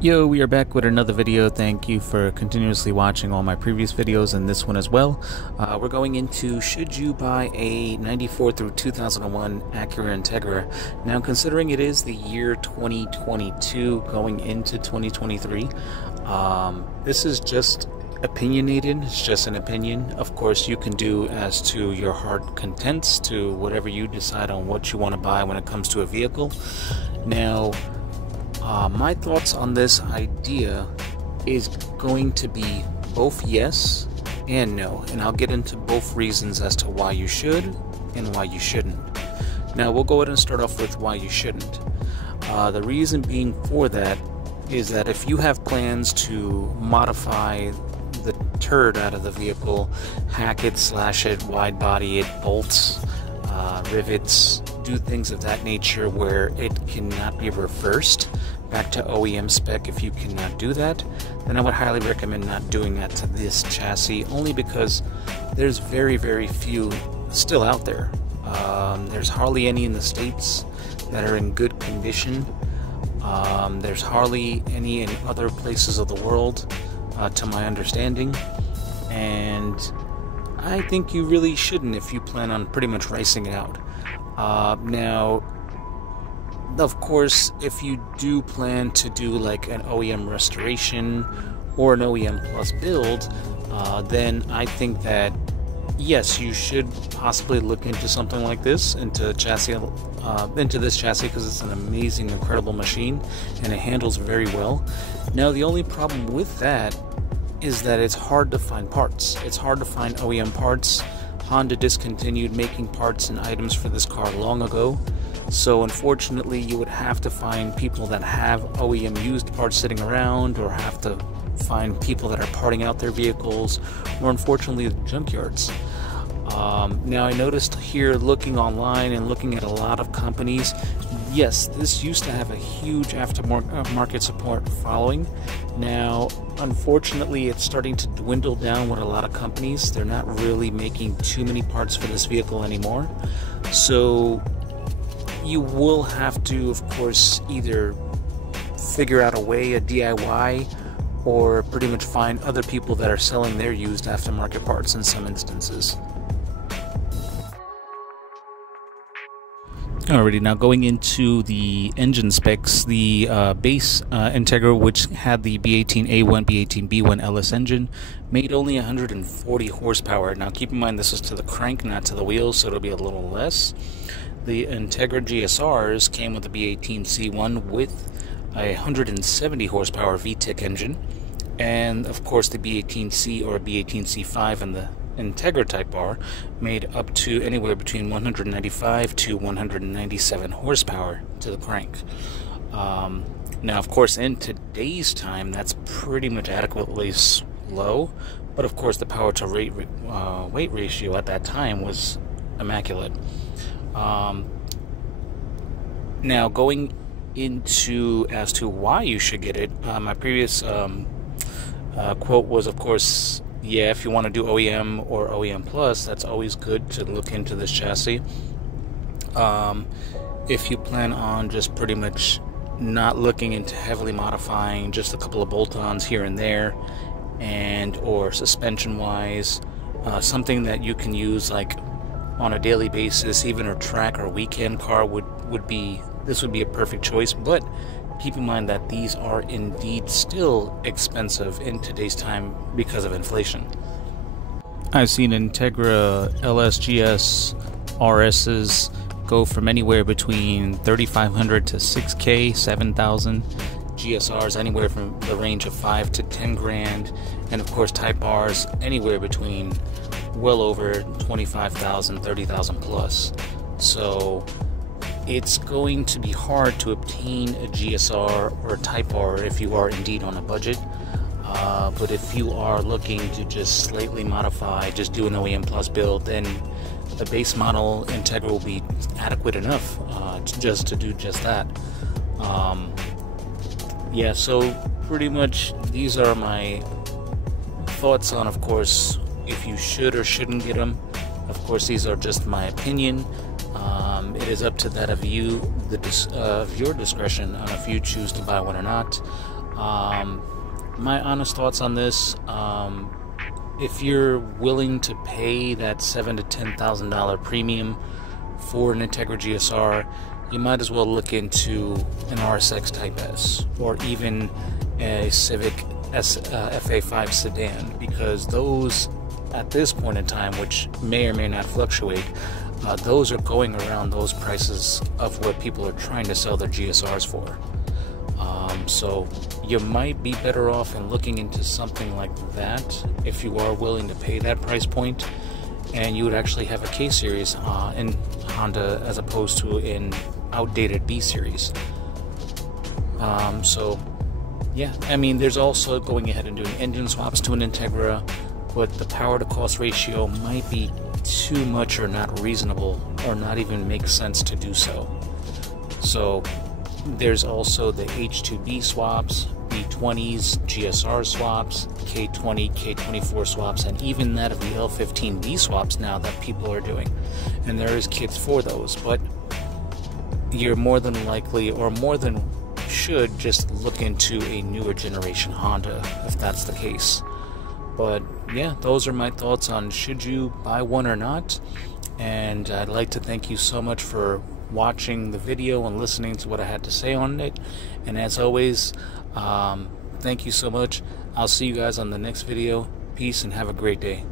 Yo, we are back with another video. Thank you for continuously watching all my previous videos and this one as well. We're going into should you buy a 94 through 2001 Acura Integra. Now, considering it is the year 2022 going into 2023, this is just opinionated. It's just an opinion. Of course, you can do as to your heart contents, to whatever you decide on what you want to buy when it comes to a vehicle. Now, my thoughts on this idea is going to be both yes and no, and I'll get into both reasons as to why you should and why you shouldn't. Now, we'll go ahead and start off with why you shouldn't. The reason being for that is that if you have plans to modify the turd out of the vehicle, hack it, slash it, wide body it, bolts, rivets, do things of that nature where it cannot be reversed back to OEM spec, if you cannot do that, then I would highly recommend not doing that to this chassis, only because there's very few still out there. There's hardly any in the States that are in good condition. There's hardly any in other places of the world, to my understanding, and I think you really shouldn't if you plan on pretty much racing it out. Now, of course, if you do plan to do like an OEM restoration or an OEM plus build, then I think that yes, you should possibly look into something like this, into this chassis, because it's an amazing, incredible machine and it handles very well. Now, the only problem with that is that it's hard to find parts. It's hard to find OEM parts. Honda discontinued making parts and items for this car long ago. So unfortunately, you would have to find people that have OEM used parts sitting around, or have to find people that are parting out their vehicles, or unfortunately junkyards. Now, I noticed here, looking online and looking at a lot of companies, yes, this used to have a huge aftermarket support following. Now, unfortunately, it's starting to dwindle down with a lot of companies. They're not really making too many parts for this vehicle anymore. So you will have to, of course, either figure out a way, a DIY, or pretty much find other people that are selling their used aftermarket parts in some instances. Alrighty, now going into the engine specs, the base Integra, which had the B18A1, B18B1 LS engine, made only 140 horsepower. Now keep in mind this is to the crank, not to the wheels, so it'll be a little less. The Integra GSRs came with the B18C1 with a 170 horsepower VTEC engine, and of course the B18C or B18C5 and the Integra Type R made up to anywhere between 195 to 197 horsepower to the crank. Now, of course, in today's time, that's pretty much adequately slow, but of course the power to weight ratio at that time was immaculate. Now, going into as to why you should get it, my previous quote was, of course, yeah, if you want to do OEM or OEM Plus, that's always good to look into this chassis. If you plan on just pretty much not looking into heavily modifying, just a couple of bolt-ons here and there, and or suspension-wise, something that you can use like on a daily basis, even a track or weekend car would be a perfect choice. But keep in mind that these are indeed still expensive in today's time because of inflation. I've seen Integra LSGS RSs go from anywhere between $3,500 to $6K, $7,000. GSRs anywhere from the range of $5 to $10 grand, and of course Type Rs anywhere between well over $25,000, $30,000 plus. So it's going to be hard to obtain a GSR or a Type R if you are indeed on a budget. But if you are looking to just slightly modify, just do an OEM Plus build, then the base model Integra will be adequate enough to do just that. Yeah, so pretty much these are my thoughts on, of course, if you should or shouldn't get them. Of course, these are just my opinion. It is up to that of you, your discretion on if you choose to buy one or not. My honest thoughts on this, if you're willing to pay that $7,000 to $10,000 premium for an Integra GSR, you might as well look into an RSX Type S or even a Civic FA5 sedan, because those, at this point in time, which may or may not fluctuate, those are going around those prices of what people are trying to sell their GSRs for. So you might be better off in looking into something like that if you are willing to pay that price point, and you would actually have a K series in Honda as opposed to an outdated B series. So yeah, I mean, there's also going ahead and doing engine swaps to an Integra, but the power to cost ratio might be too much or not reasonable, or not even make sense to do so. So there's also the H2B swaps, B20s, GSR swaps, K20, K24 swaps, and even that of the L15B swaps now that people are doing. And there is kits for those, but you're more than likely, or more than should, just look into a newer generation Honda if that's the case. But yeah, those are my thoughts on should you buy one or not. And I'd like to thank you so much for watching the video and listening to what I had to say on it. And as always, thank you so much. I'll see you guys on the next video. Peace and have a great day.